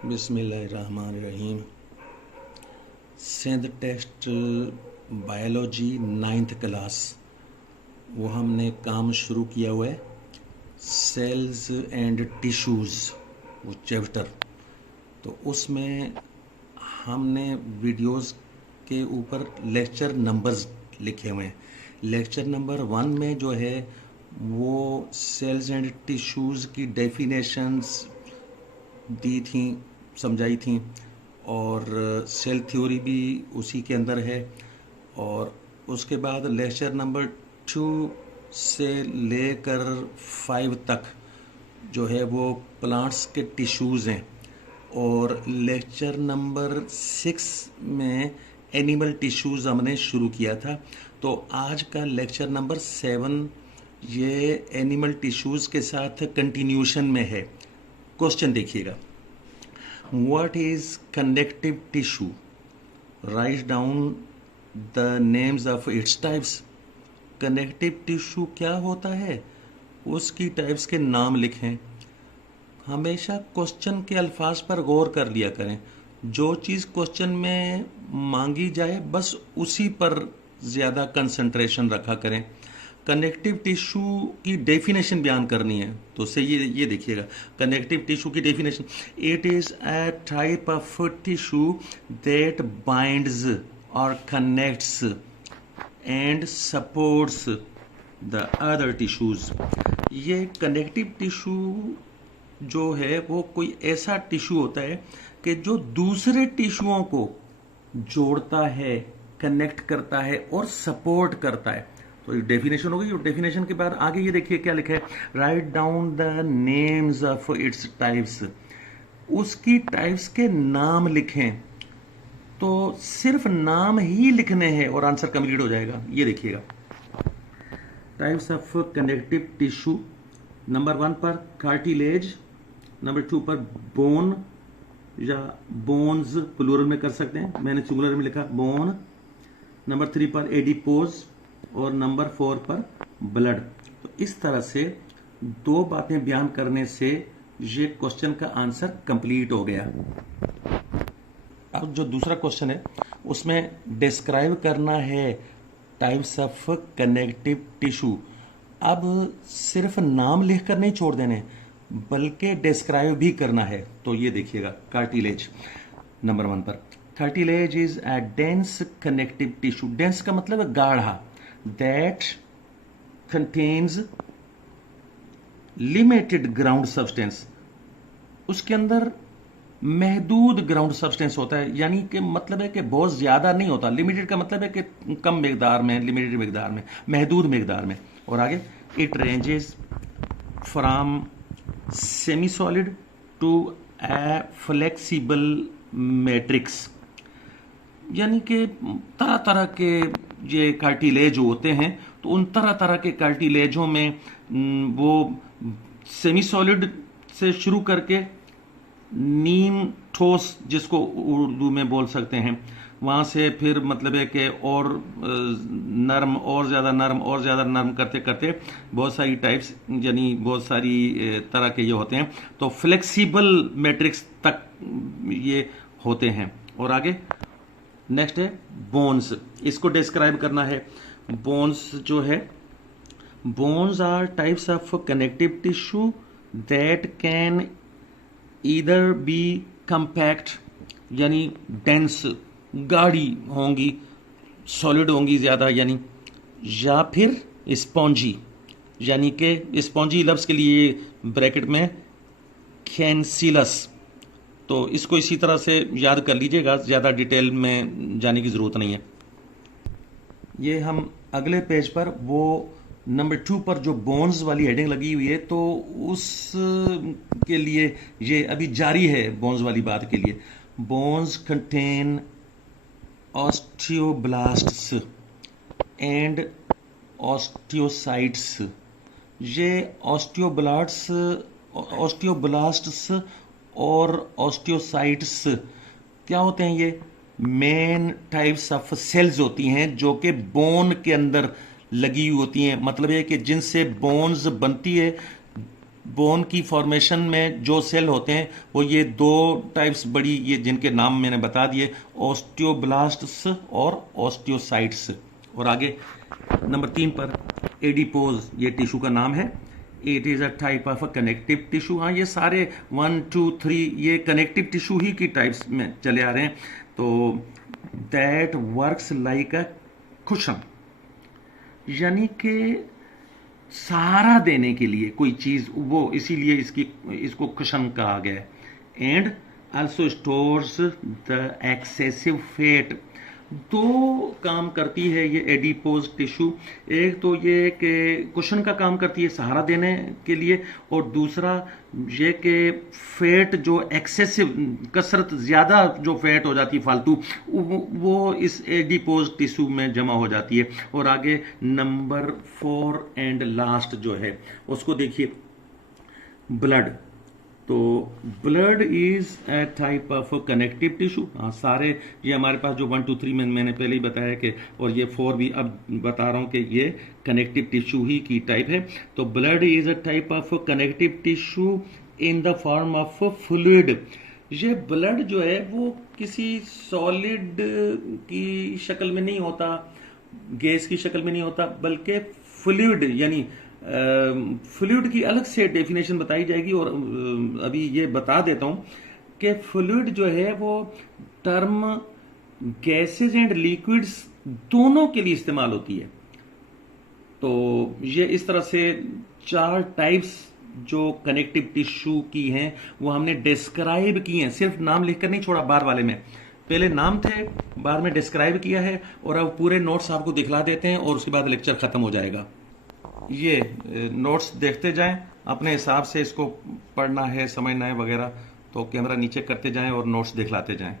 बिस्मिल्लाहिर्रहमानिर्रहीम। Sindh test biology 9th class, वो हमने काम शुरू किया हुआ है। सेल्स एंड टिश्यूज़ वो चैप्टर, तो उसमें हमने वीडियोस के ऊपर लेक्चर नंबर्स लिखे हुए हैं। लेक्चर नंबर 1 में जो है वो सेल्स एंड टिश्यूज़ की डेफिनेशंस दी थी, समझाई थी, और सेल थ्योरी भी उसी के अंदर है। और उसके बाद लेक्चर नंबर 2 से लेकर 5 तक जो है वो प्लांट्स के टिश्यूज़ हैं, और लेक्चर नंबर 6 में एनिमल टिश्यूज़ हमने शुरू किया था। तो आज का लेक्चर नंबर 7 ये एनिमल टिश्यूज़ के साथ कंटिन्यूशन में है। क्वेश्चन देखिएगा, what is connective tissue? Write down the names of its types. Connective tissue क्या होता है, उसकी टाइप्स के नाम लिखें। हमेशा क्वेश्चन के अल्फाज पर गौर कर लिया करें। जो चीज़ क्वेश्चन में मांगी जाए बस उसी पर ज़्यादा कंसंट्रेशन रखा करें। कनेक्टिव टिश्यू की डेफिनेशन बयान करनी है तो उससे ये देखिएगा। कनेक्टिव टिश्यू की definition, it is a type of tissue that binds और connects and supports the other tissues. ये कनेक्टिव टिश्यू जो है वो कोई ऐसा टिश्यू होता है कि जो दूसरे टिश्यूओं को जोड़ता है, कनेक्ट करता है और सपोर्ट करता है। तो ये डेफिनेशन हो गई। और डेफिनेशन के बाद आगे ये देखिए क्या लिखा है, write down the names of its types. उसकी टाइप्स के नाम लिखें। तो सिर्फ नाम ही लिखने हैं और आंसर कंप्लीट हो जाएगा। ये देखिएगा, types of connective tissue. Number 1 पर कार्टिलेज, नंबर 2 पर बोन या बोन्स प्लूरल में कर सकते हैं, मैंने सिंगुलर में लिखा बोन। नंबर 3 पर एडिपोज और नंबर 4 पर ब्लड। तो इस तरह से 2 बातें बयान करने से ये क्वेश्चन का आंसर कंप्लीट हो गया। अब जो दूसरा क्वेश्चन है उसमें डिस्क्राइब करना है टाइप्स ऑफ कनेक्टिव टिश्यू। अब सिर्फ नाम लिखकर नहीं छोड़ देने बल्कि डिस्क्राइब भी करना है। तो ये देखिएगा, कार्टिलेज नंबर 1 पर, cartilage is a dense connective tissue. Dense का मतलब है गाढ़ा। That contains limited ground substance. उसके अंदर महदूद ग्राउंड सब्सटेंस होता है, यानी कि मतलब है कि बहुत ज्यादा नहीं होता। लिमिटेड का मतलब है कि कम मिकदार में, लिमिटेड मिकदार में, महदूद मिकदार में। और आगे, it ranges from semi solid to a flexible matrix. यानी कि तरह तरह के ये कार्टिलेज होते हैं, तो उन तरह तरह के कार्टिलेजों में वो सेमी सॉलिड से शुरू करके नीम ठोस, जिसको उर्दू में बोल सकते हैं, वहाँ से फिर मतलब है कि और नरम, और ज़्यादा नरम, और ज़्यादा नरम करते करते बहुत सारी टाइप्स, यानी बहुत सारी तरह के ये होते हैं। तो फ्लेक्सिबल मैट्रिक्स तक ये होते हैं। और आगे नेक्स्ट है बोन्स। इसको डिस्क्राइब करना है। बोन्स जो है, bones are types of connective tissue that can either be compact, यानी डेंस, गाढ़ी होंगी, सॉलिड होंगी ज़्यादा यानी, या फिर स्पॉन्जी, यानी कि स्पॉन्जी लफ्ज़ के लिए ब्रैकेट में कैंसिलस। तो इसको इसी तरह से याद कर लीजिएगा, ज़्यादा डिटेल में जाने की ज़रूरत नहीं है। ये हम अगले पेज पर वो नंबर 2 पर जो बोन्स वाली हेडिंग लगी हुई है, तो उस के लिए ये अभी जारी है, बोन्स वाली बात के लिए। Bones contain osteoblasts and osteocytes. ये ऑस्टियोब्लास्ट्स और ऑस्टियोसाइट्स क्या होते हैं? ये मेन टाइप्स ऑफ सेल्स होती हैं जो कि बोन के अंदर लगी हुई होती हैं। मतलब है कि जिनसे बोन्स बनती है, बोन की फॉर्मेशन में जो सेल होते हैं वो ये दो टाइप्स बड़ी, ये जिनके नाम मैंने बता दिए, ऑस्टियोब्लास्ट्स और ऑस्टियोसाइट्स। और आगे नंबर 3 पर एडिपोज, ये टिश्यू का नाम है। It is a type of a connective tissue. हाँ, ये सारे 1 2 3 ये कनेक्टिव टिश्यू ही की टाइप्स में चले आ रहे हैं। तो that works like a cushion, यानी कि सहारा देने के लिए कोई चीज, वो इसीलिए इसको कुशन कहा गया है। And also stores the excessive fat. दो काम करती है ये एडिपोज टिश्यू। एक तो ये कि कुशन का काम करती है सहारा देने के लिए, और दूसरा ये कि फैट जो एक्सेसिव, कसरत ज्यादा जो फैट हो जाती है फालतू, वो इस एडिपोज टिश्यू में जमा हो जाती है। और आगे नंबर 4 एंड लास्ट जो है उसको देखिए, ब्लड। तो blood is a type of connective tissue. हाँ, सारे ये हमारे पास जो 1 2 3 में मैंने पहले ही बताया कि, और ये 4 भी अब बता रहा हूं कि ये कनेक्टिव टिश्यू ही की टाइप है। तो blood is a type of connective tissue in the form of fluid. ये ब्लड जो है वो किसी सॉलिड की शक्ल में नहीं होता, गैस की शक्ल में नहीं होता, बल्कि फ्लूइड, यानी फ्लूइड की अलग से डेफिनेशन बताई जाएगी। और अभी ये बता देता हूं कि फ्लूइड जो है वो टर्म गैसेज एंड लिक्विड्स दोनों के लिए इस्तेमाल होती है। तो ये इस तरह से 4 टाइप्स जो कनेक्टिव टिश्यू की हैं वो हमने डिस्क्राइब की हैं, सिर्फ नाम लिखकर नहीं छोड़ा। बार वाले में पहले नाम थे, बाद में डिस्क्राइब किया है, और अब पूरे नोट्स आपको दिखला देते हैं और उसके बाद लेक्चर खत्म हो जाएगा। ये नोट्स देखते जाएं, अपने हिसाब से इसको पढ़ना है, समझना है वगैरह, तो कैमरा नीचे करते जाएं और नोट्स दिखलाते जाएं।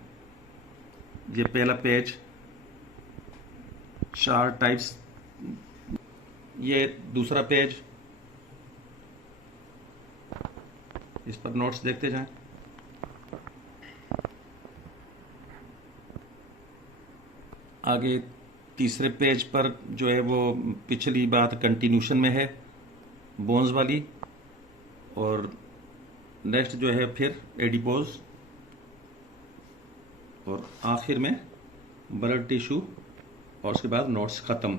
ये पहला पेज, 4 टाइप्स। ये दूसरा पेज, इस पर नोट्स देखते जाएं। आगे तीसरे पेज पर जो है वो पिछली बात कंटिन्यूशन में है, बोन्स वाली। और नेक्स्ट जो है फिर एडिपोज, और आखिर में ब्लड टिश्यू, और उसके बाद नोट्स खत्म।